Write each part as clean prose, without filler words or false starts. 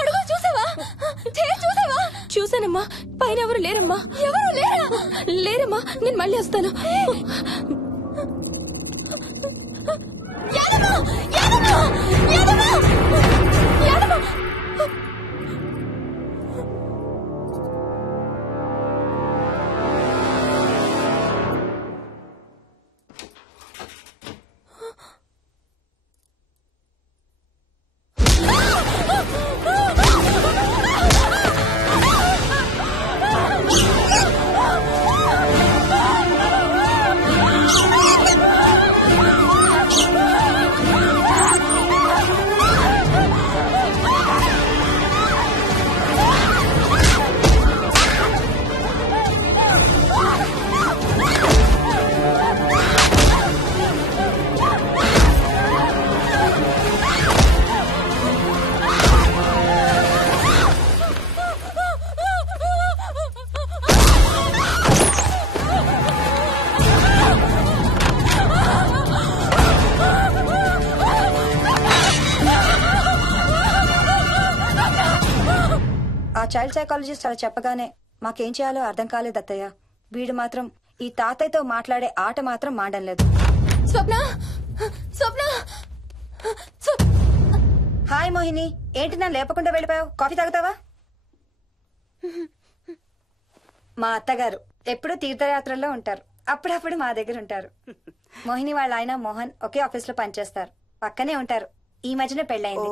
అడుగు చూసావా? చూసావా? చూసానమ్మా. పైన ఎవరు లేరమ్మా. ఎవరు లేరా? లేరమ్మా. నేను మళ్ళీ వస్తాను. చైల్డ్ సైకాలజిస్ట్ అలా చెప్పగానే మాకేం చేయాలో అర్థం కాలేదు అత్తయ్య. వీడు మాత్రం ఈ తాతయ్యతో మాట్లాడే ఆట మాత్రం మాడం లేదు. స్వప్న, స్వప్న. హాయ్ మోహిని, ఏంటి నన్ను లేపకుండా వెళ్ళిపోయావు? కాఫీ తాగుతావా? మా అత్తగారు ఎప్పుడూ తీర్థయాత్రల్లో ఉంటారు, అప్పుడప్పుడు మా దగ్గర ఉంటారు. మోహిని వాళ్ళ ఆయన మోహన్ ఒకే ఆఫీస్ లో పనిచేస్తారు, పక్కనే ఉంటారు. ఈ మధ్యన పెళ్ళైంది.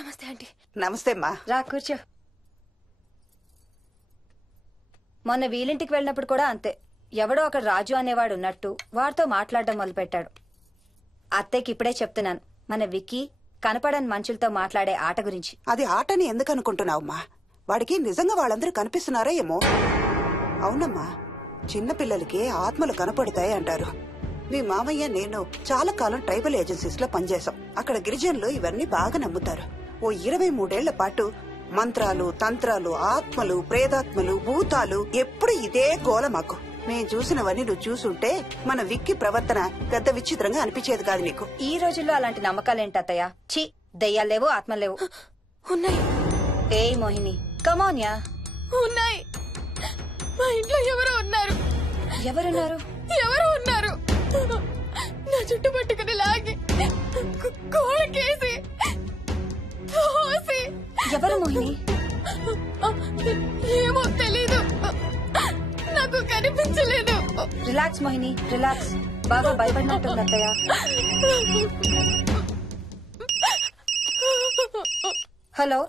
నమస్తే ఆంటీ. నమస్తే అమ్మా. రా కూర్చో. మొన్న వీలింటికి వెళ్ళినప్పుడు కూడా అంతే. ఎవడో ఒక రాజు అనేవాడు ఉన్నట్టు వాడితో మాట్లాడడం మొదలుపెట్టాడు. అత్తయ్యకి ఇప్పుడే చెప్తున్నాను, మన విక్కీ కనపడని మనుషులతో మాట్లాడే ఆట గురించి. అది ఆటని ఎందుకు అనుకుంటున్నావమ్మా? వాడికి నిజంగా వాళ్ళందరూ కనిపిస్తున్నారా ఏమో. అవునమ్మా, చిన్నపిల్లలకి ఆత్మలు కనపడతాయి అంటారు. మీ మామయ్య నేను చాలా కాలం ట్రైబల్ ఏజెన్సీస్ లో పనిచేశాం. అక్కడ గిరిజనులు ఇవన్నీ బాగా నమ్ముతారు. ఓ 23 ఏళ్ల పాటు మంత్రాలు, తంత్రాలు, ఆత్మలు, ప్రేతాత్మలు, భూతాలు, ఎప్పుడు ఇదే గోల మాకు. మేం చూసినవన్నీ నువ్వు చూసుంటే మన విక్కీ ప్రవర్తన పెద్ద విచిత్రంగా అనిపించేది కాదు నీకు. ఈ రోజుల్లో అలాంటి నమ్మకాలేంటి అత్తయ్య? ఛీ, దెయ్యాలు లేవు, ఆత్మలు లేవు. ఉన్నాయి. ఏ మోహిని, కమాన్యా. ఉన్నాయి. మా ఇంట్లో ఎవరో ఉన్నారు. ఎవరున్నారు? ఎవరు ఉన్నారు? నా చుట్టు పట్టుకుని లాగి కోళ్ళకేసి ఎవరు మోహిని? ఏమో తెలీదు, నాకు కనిపించలేదు. Relax Mohini, relax. బాగా భయపడినట్టుంది అత్తయ్య. హలో.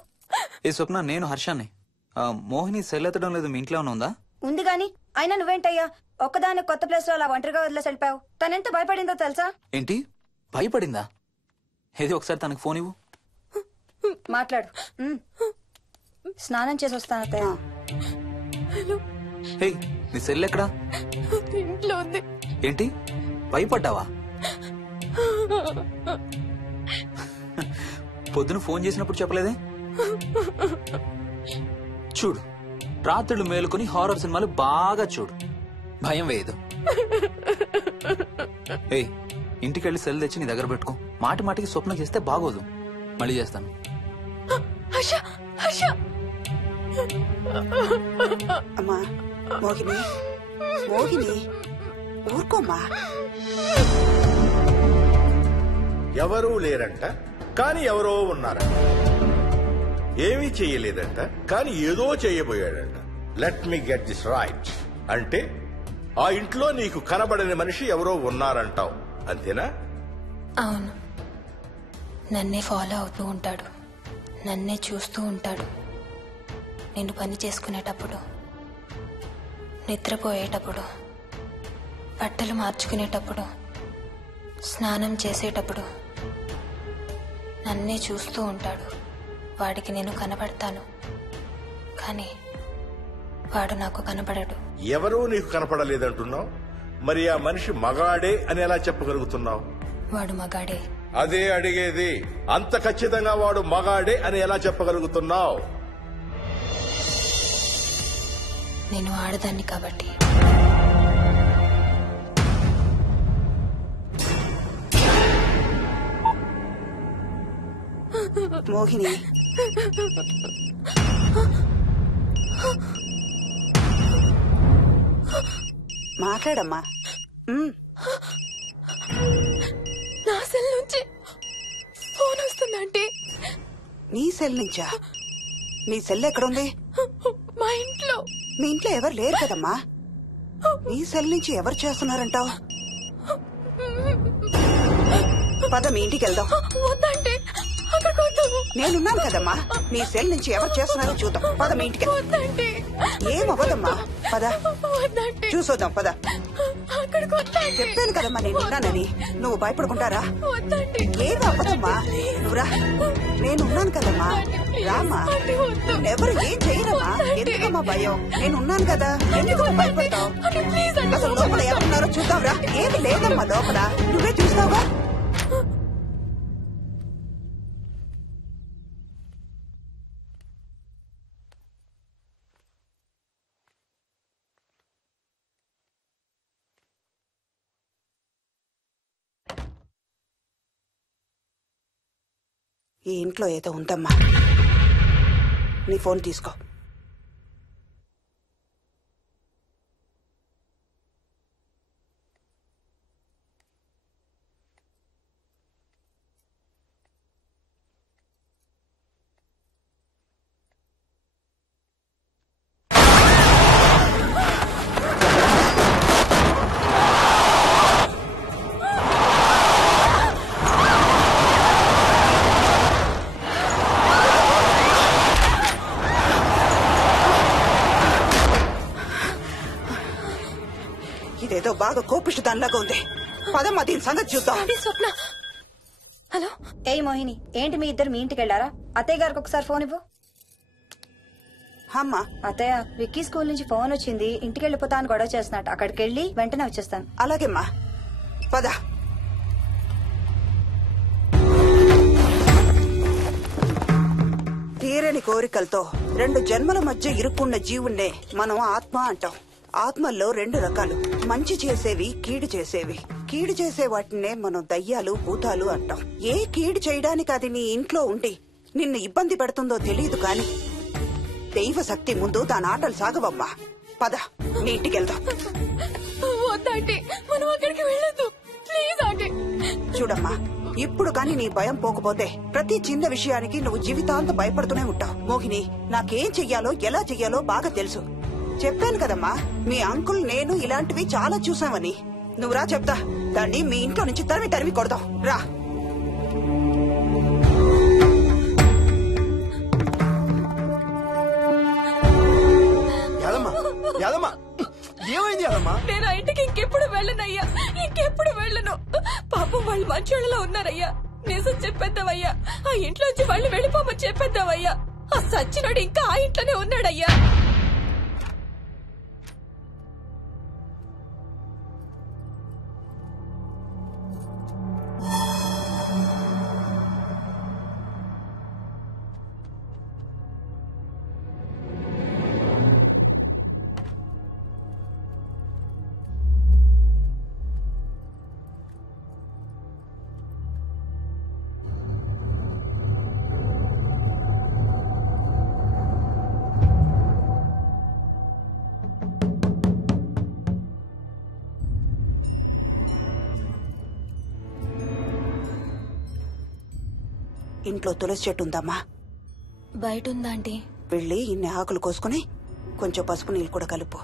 ఏ స్వప్న, నేను హర్షాన్ని. మోహిని సెల్ ఎత్తడం లేదు, మీ ఇంట్లో ఉందా? ఉంది గాని అయినా నువ్వేంటయ్యా ఒక్కదాని కొత్త ప్లేస్ లో అలా ఒంటరిగా వదిలేసి వెళ్ళిపోయావు? తనెంత భయపడిందో తెలుసా? ఏంటి భయపడిందా? ఏది ఒకసారి తనకు ఫోన్ ఇవ్వు. మాట్లాడు. స్నానం చేసి వస్తాను అత్తయ్య. హే, నీ సెల్ ఎక్కడా? ఇంట్లో ఉంది. ఏంటి భయపడ్డావా? పొద్దున ఫోన్ చేసినప్పుడు చెప్పలేదే? చూడు, రాత్రులు మేలుకొని హారర్ సినిమాలు బాగా చూడు, భయం వేయదు. ఏ, ఇంటికెళ్ళి సెల్ తెచ్చి నీ దగ్గర పెట్టుకో. మాటి మాటికి స్వప్నం చేస్తే బాగోదు. మళ్ళీ చేస్తాను. అమ్మా మోహిని, మోహిని ఊరుకోమ్మా. ఎవరూ లేరంట, కానీ ఎవరో ఉన్నారంట. ఏమీ చెయ్యలేదంట, కానీ ఏదో చేయబోయాడంట. Let me get this right. అంటే ఆ ఇంట్లో నీకు కనబడని మనిషి ఎవరో ఉన్నారంటావు, అంతేనా? అవును. నన్నే ఫాలో అవుతూ ఉంటాడు, నన్నే చూస్తూ ఉంటాడు. నేను పని చేసుకునేటప్పుడు, నిద్రపోయేటప్పుడు, బట్టలు మార్చుకునేటప్పుడు, స్నానం చేసేటప్పుడు నన్నే చూస్తూ ఉంటాడు. వాడికి నేను కనబడతాను, కానీ వాడు నాకు కనబడడు. ఎవరూ నీకు కనపడలేదంటున్నావు, మరి ఆ మనిషి మగాడే అని ఎలా చెప్పగలుగుతున్నావు? వాడు మగాడే. అదే అడిగేది. అంత ఖచ్చితంగా వాడు మగాడే అని ఎలా చెప్పగలుగుతున్నావు? నేను ఆడదాన్ని కాబట్టి. మోహిని మాట్లాడమ్మా. నా సెల్ నుంచి ఫోన్ వస్తుందంటే. నీ సెల్ నుంచా? నీ సెల్ ఎక్కడుంది? మా ఇంట్లో. మీ ఇంట్లో ఎవరు లేరు కదమ్మా. నీ సెల్ నుంచి ఎవరు చేస్తున్నారంటావు? పద మీ ఇంటికి వెళ్దాం. వద్దంటే అక్కడికి వద్దాము. నేనున్నాను కదమ్మా. నీ సెల్ నుంచి ఎవరు చేస్తున్నారో చూద్దాం. పద మీ ఇంటికి. వద్దంటే ఏం అవ్వదమ్మా. పద వద్దంటే చూసొద్దాం. పద. అక్కడికి వద్దంటే. చెప్పాను కదమ్మా నేనున్నానని. నువ్వు భయపడుకుంటారా? వద్దంటే ఏం అవ్వదమ్మా. నువ్వురా. నేనున్నాను కదమ్మా. రామ్మా. ఎవరు ఏం చేయరమ్మా. ఎందుకమ్మా భయం? నేనున్నాను కదా. ఎందుకమ్మా భయపడతావు? అసలు లోపల ఎవరున్నారో చూద్దాంరా. ఏమి లేదమ్మా లోపల. నువ్వే చూస్తావా? ఈ ఇంట్లో ఏదో ఉందమ్మా. నీ ఫోన్ తీసుకో. ఇదేదో బాగా కోపిష్టి దానిలాగా ఉంది. పదమ్మా దీని సంగతి చూద్దాం. స్వప్న. హలో. ఏయ్ మోహిని, ఏంటి మీ ఇద్దరు మీ ఇంటికి వెళ్లారా? అత్తయ్య గారికి ఒకసారి ఫోన్ ఇవ్వు. అమ్మా. అత్తయ్య, విక్కీ స్కూల్ నుంచి ఫోన్ వచ్చింది. ఇంటికి వెళ్ళిపోతా అని గొడవ చేస్తున్నట్టు. అక్కడికి వెళ్ళి వెంటనే వచ్చేస్తాను. అలాగేమ్మా. పద. తీరని కోరికలతో 2 జన్మల మధ్య ఇరుక్కున్న జీవుణ్ణే మనం ఆత్మ అంటాం. ఆత్మల్లో 2 రకాలు. మంచి చేసేవి, కీడు చేసేవి. కీడు చేసే వాటినే మనం దయ్యాలు, భూతాలు అంటాం. ఏ కీడు చేయడానికి అది నీ ఇంట్లో ఉండి నిన్ను ఇబ్బంది పెడుతుందో తెలియదు కాని దైవ శక్తి ముందు దాని ఆటలు సాగవమ్మా. పద నీ ఇంటికి వెళ్దాం. వద్దంటే మనం అక్కడికి వెళ్ళొద్దు. ప్లీజ్ అంటే. చూడమ్మా, ఇప్పుడు కాని నీ భయం పోకపోతే ప్రతి చిన్న విషయానికి నువ్వు జీవితాంతం భయపడుతూనే ఉంటావు. మోహిని, నాకేం చెయ్యాలో ఎలా చెయ్యాలో బాగా తెలుసు. చెప్పాను కదమ్మా, మీ అంకుల్ నేను ఇలాంటివి చాలా చూసామని. నువ్వు రా చెప్తా. దాన్ని మీ ఇంట్లో నుంచి తరిమి కొడదాం. రా. ఏమైంది యాదమ్మా? నేను ఆ ఇంటికి ఇంకెప్పుడు వెళ్ళనయ్యా. ఇంకెప్పుడు వెళ్ళను. పాపం వాళ్ళు మంచోళ్ళలో ఉన్నారయ్యా. నిజం చెప్పేద్దామయ్యా. ఆ ఇంట్లోంచి వాళ్ళు వెళ్ళిపోమని చెప్పేద్దామయ్యా. ఆ సచ్చినోడు ఇంకా ఆ ఇంట్లోనే ఉన్నాడయ్యా. ఇంట్లో తులసి చెట్టు ఉందమ్మా. బయట ఉందా ఆంటీ? వెళ్ళి ఇన్ని ఆకులు కోసుకుని కొంచెం పసుపు నీళ్ళు కూడా కలుపు.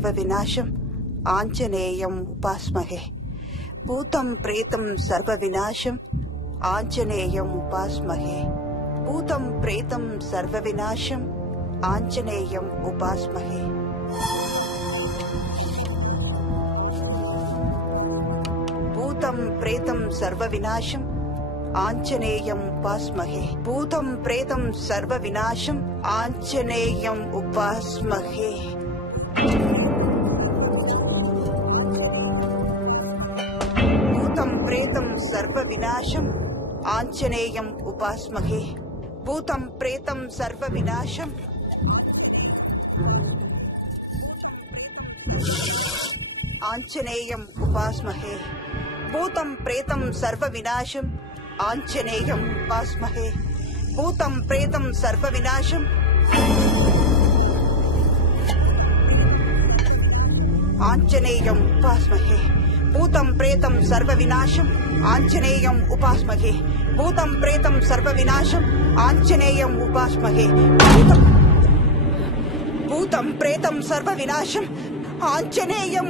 సర్వ వినాశం ఆంజనేయం ఉపాస్మహే. భూతం ప్రేతం సర్వ వినాశం ఆంజనేయం ఉపాస్మహే. భూతం ప్రేతం సర్వ వినాశం ఆంజనేయం ఉపాస్మహే. భూతం ప్రేతం సర్వ వినాశం ఆంజనేయం ఉపాస్మహే. భూతం ప్రేతం సర్వ వినాశం ఆంజనేయం ఉపాస్మహే. భూతం ప్రేతం సర్వ వినాశం ఆంజనేయం ఉపాస్మహే. భూతం ప్రేతం సర్వ వినాశం ఆంజనేయం ఉపాస్మహే. భూతం ప్రేతం సర్వ వినాశం ఆంజనేయం ఉపాస్మహే. భూతం ప్రేతం సర్వ వినాశం ఆంజనేయం ఉపాస్మహే. భూతం ప్రేతం సర్వ వినాశం ఆంజనేయం ఉపాస్మహే. భూతం ప్రేతం సర్వ వినాశం ఆంజనేయం ఉపాస్మహే. భూతం ప్రేతం సర్వ వినాశం ఆంజనేయం